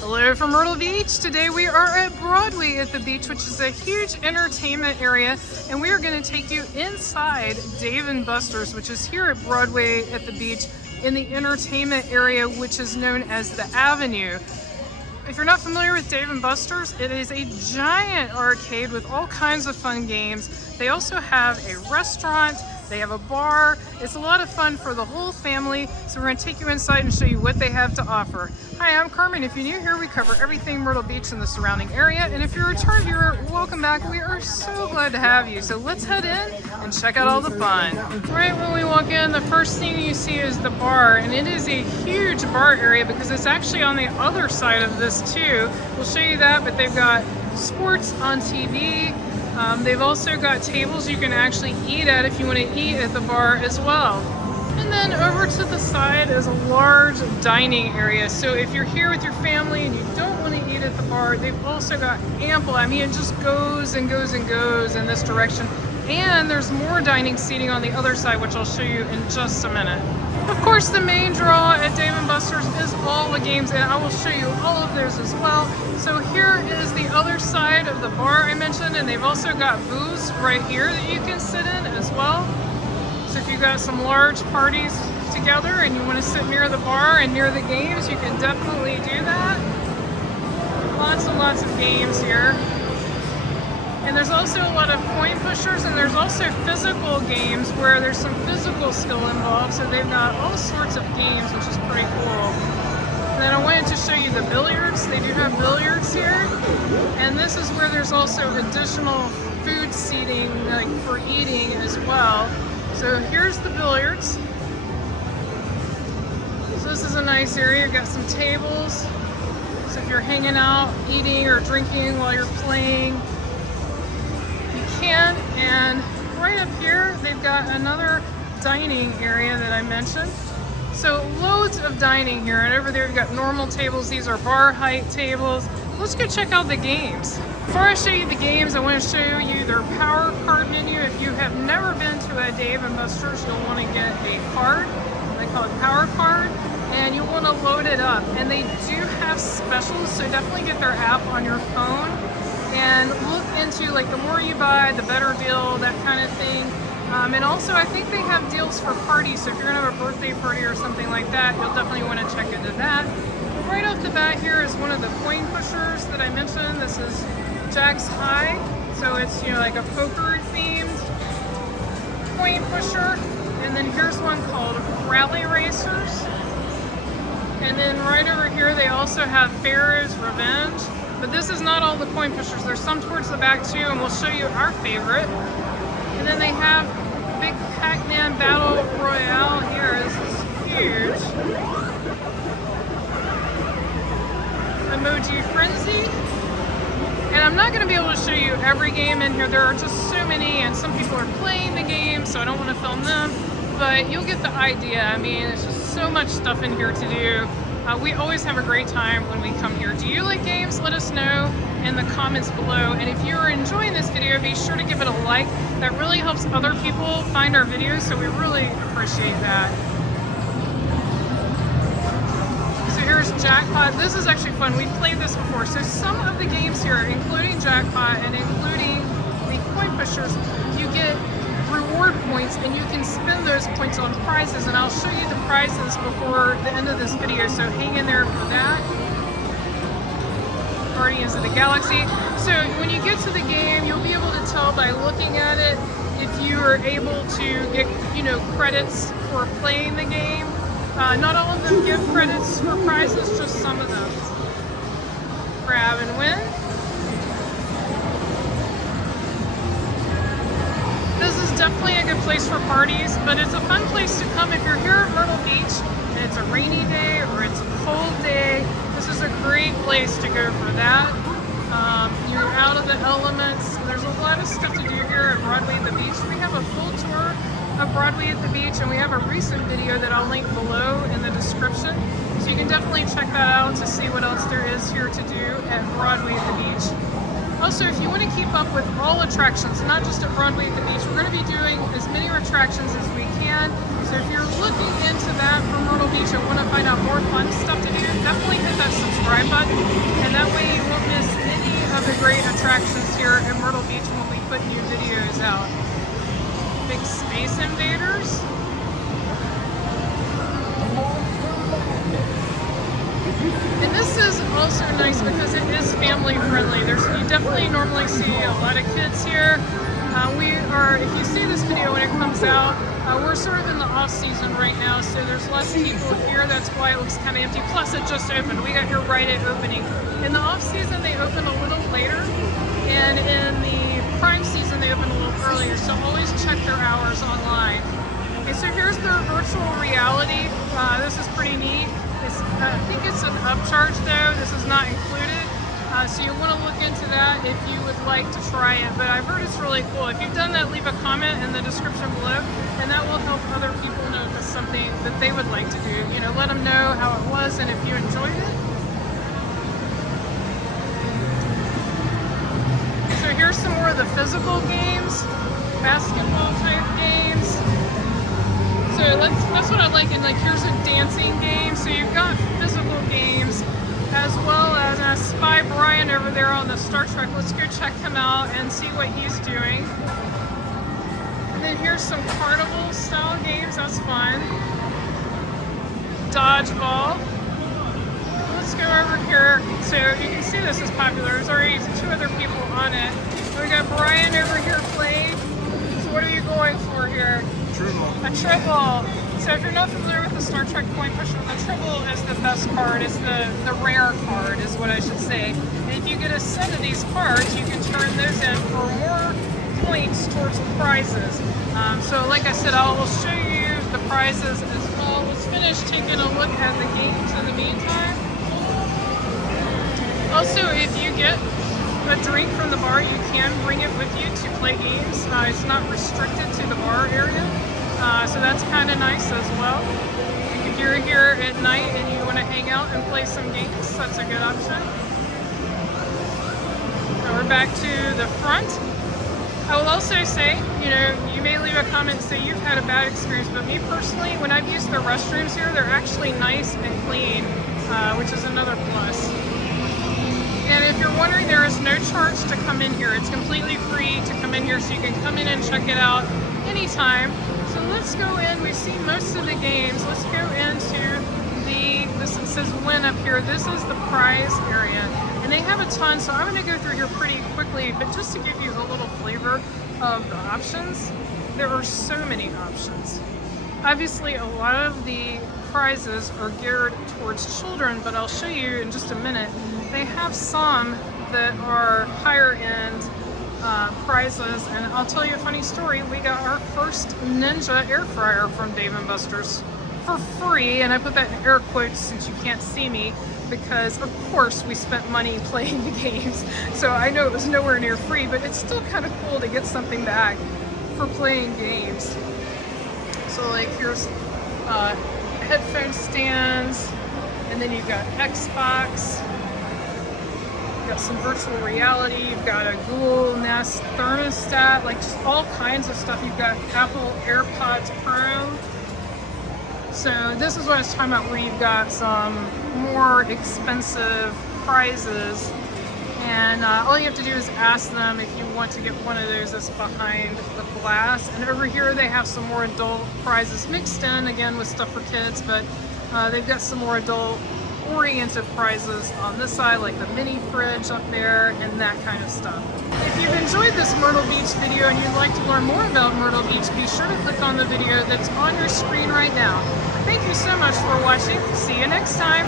Hello from Myrtle Beach. Today we are at Broadway at the beach, which is a huge entertainment area, and we are going to take you inside Dave Busters, which is here at Broadway at the beach in the entertainment area, which is known as the Avenue. If you're not familiar with Dave Busters, it is a giant arcade with all kinds of fun games. They also have a restaurant. They have a bar. It's a lot of fun for the whole family. So we're going to take you inside and show you what they have to offer. Hi, I'm Carmen. If you're new here, we cover everything Myrtle Beach and the surrounding area. And if you're a return viewer, welcome back. We are so glad to have you. So let's head in and check out all the fun. Right when we walk in, the first thing you see is the bar. And it is a huge bar area because it's actually on the other side of this too. We'll show you that, but they've got sports on TV. They've also got tables you can actually eat at if you want to eat at the bar as well. And then over to the side is a large dining area. So if you're here with your family and you don't want to eat at the bar, they've also got ample, it just goes and goes and goes in this direction. And there's more dining seating on the other side, which I'll show you in just a minute. Of course, the main draw at Dave Busters is all the games, and I will show you all of those as well. So here is the other side of the bar I mentioned, and they've also got booths right here that you can sit in as well. So if you've got some large parties together and you want to sit near the bar and near the games, you can definitely do that. Lots and lots of games here. And there's also a lot of coin pushers, and there's also physical games where there's some physical skill involved. So they've got all sorts of games, which is pretty cool. And then I wanted to show you the billiards. They do have billiards here. And this is where there's also additional food seating, like for eating as well. So here's the billiards. So this is a nice area. You've got some tables. So if you're hanging out, eating or drinking while you're playing, can. And right up here they've got another dining area that I mentioned. So loads of dining here, and over there you've got normal tables. These are bar height tables. Let's go check out the games. Before I show you the games, I want to show you their power card menu. If you have never been to a Dave Busters, you'll want to get a card. They call it power card, and you'll want to load it up. And they do have specials, so definitely get their app on your phone and look into, like, the more you buy, the better deal, that kind of thing. And also, I think they have deals for parties, so if you're gonna have a birthday party or something like that, you'll definitely want to check into that. Right off the bat here is one of the coin pushers that I mentioned. This is Jack's High, so it's, like a poker themed coin pusher. And then here's one called Rally Racers. And then right over here, they also have Pharaoh's Revenge. But this is not all the coin pushers. There's some towards the back too, and we'll show you our favorite. And then they have Big Pac-Man Battle Royale here. This is huge. Emoji Frenzy. And I'm not going to be able to show you every game in here. There are just so many, and some people are playing the game, so I don't want to film them. But you'll get the idea. There's just so much stuff in here to do. We always have a great time when we come here. Do you like games? Let us know in the comments below. And if you're enjoying this video, be sure to give it a like. That really helps other people find our videos, so we really appreciate that. So here's Jackpot. This is actually fun. We've played this before. So some of the games here, including Jackpot and including the coin pushers, you get reward points, and you can spend those points on prizes, and I'll show you the prizes before the end of this video, so hang in there for that. Guardians of the Galaxy. So when you get to the game, you'll be able to tell by looking at it if you are able to get, credits for playing the game. Not all of them give credits for prizes, just some of them. Grab and win. This is definitely a good place for parties, but it's a fun place to come if you're here at Myrtle Beach and it's a rainy day or it's a cold day. This is a great place to go for that. You're out of the elements. There's a lot of stuff to do here at Broadway at the beach. We have a full tour of Broadway at the beach, and we have a recent video that I'll link below in the description. So you can definitely check that out to see what else there is here to do at Broadway at the beach. Also, if you want to keep up with all attractions, not just at Broadway at the beach, we're going to be doing as many attractions as we can. So if you're looking into that for Myrtle Beach and want to find out more fun stuff to do, definitely hit that subscribe button. attractions here in Myrtle Beach when we put new videos out. Big Space Invaders. And this is also nice because it is family friendly. You definitely normally see a lot of kids here. If you see this video when it comes out, we're sort of in the off season right now, so there's less people here. That's why it looks kind of empty. Plus, it just opened. We got here right at opening. In the off season, they open a little later, and in the prime season, they open a little earlier. So always check their hours online. Okay, so here's their virtual reality. This is pretty neat. I think it's an upcharge though. This is not included. So you want to look into that if you would like to try it. But I've heard it's really cool. If you've done that, leave a comment in the description below, and that will help other people know if it's something that they would like to do. You know, let them know how it was and if you enjoyed it. So here's some more of the physical games, basketball type games. So that's what I like. And like, here's a dancing game. So you've got physical games, as well as I spy Brian over there on the Star Trek. Let's go check him out and see what he's doing. And then here's some carnival style games. That's fun. Dodgeball. Let's go over here. So you can see this is popular. There's already 2 other people on it. We got Brian over here playing. So what are you going for here? A triple. So if you're not familiar with the Star Trek point pusher, the triple is the best card. It's the rare card, is what I should say. And if you get a set of these cards, you can turn those in for more points towards prizes. So like I said, I will show you the prizes as well. Let's finish taking a look at the games in the meantime. Also, if you get a drink from the bar, you can bring it with you to play games. It's not restricted to the bar area. So that's kind of nice as well. If you're here at night and you want to hang out and play some games, that's a good option. So we're back to the front. I will also say, you know, you may leave a comment and say you've had a bad experience, but me personally, when I've used the restrooms here, they're actually nice and clean, which is another plus. And if you're wondering, there is no charge to come in here. It's completely free to come in here, so you can come in and check it out anytime. So let's go in. We've seen most of the games. Let's go into this says win up here. This is the prize area. And they have a ton, so I'm going to go through here pretty quickly, but just to give you a little flavor of the options, there are so many options. Obviously, a lot of the prizes are geared towards children, but I'll show you in just a minute. They have some that are higher end prizes, and I'll tell you a funny story. We got our first Ninja air fryer from Dave Busters for free, and I put that in air quotes since you can't see me, because of course we spent money playing the games. So I know it was nowhere near free, but it's still kind of cool to get something back for playing games. So like here's headphone stands, and then you've got Xbox. Got some virtual reality, you've got a Google Nest thermostat, like just all kinds of stuff. You've got Apple AirPods Pro. So this is what I was talking about, where you've got some more expensive prizes, and all you have to do is ask them if you want to get one of those that's behind the glass. And over here they have some more adult prizes mixed in, again with stuff for kids, but they've got some more adult oriented prizes on this side, like the mini fridge up there and that kind of stuff. If you've enjoyed this Myrtle Beach video and you'd like to learn more about Myrtle Beach, be sure to click on the video that's on your screen right now. Thank you so much for watching. See you next time.